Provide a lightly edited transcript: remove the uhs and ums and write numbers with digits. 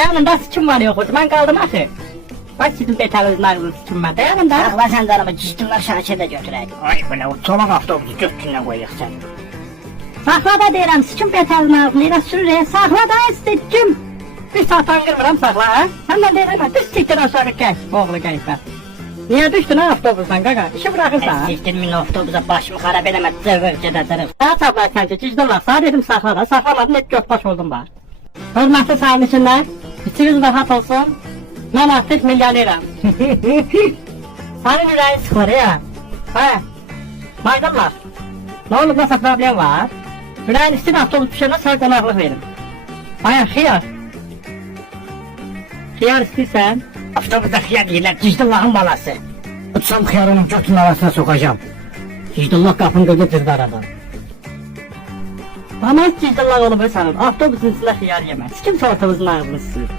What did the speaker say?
Ayağında sıçım var yok, ben kaldım axı. Bak sizin betalınızın ağzını sıçım var, dayanın da. Saxla sən canımı, cistimlər şahişə də götürək. Ay bu nə, o çolaq avtobusu götürünə qoyuq sən. Saxla da deyirəm, sıçım betalının ağzını, elə sürürək, saxla da sıçım. Bir saatan qırmıram, saxla, ha? Səndən deyirəm, düz çəkdir aşağı gəl, oğlu gəlsə. Niyə düşdün ha avtobusdan, qaqa? İşi bırakırsan. Siktir min avtobusa başımı xarab eləmə, cıvıq gedəcərik. Daha sabah səncə, cicdurlar, sağ dedim saxla da, saxlamadın, hep götbaş oldum var. Hörmətli sahibçilər, içiniz rahat olsun. Mən artıq milyoneram. Sənin ürəyin sıxılır ya. Hə? Maydınlar. Nə olub, nasıl problem var? Ürəyin istin avtobus düşəndə sağ qonaqlıq verim. Aya, xiyar. Xiyar istəyirsən? Avtobusda xiyar deyirlər, cistimlərin balası. Uçsam xiyarının götünün arasına sokacağım. Cicdullah qapını qırdı cızdı aradan. Ama hiç cicdullah olub sənin, avtobusun içində xiyar yeməz. Kim sortumuzun ağzını sizin?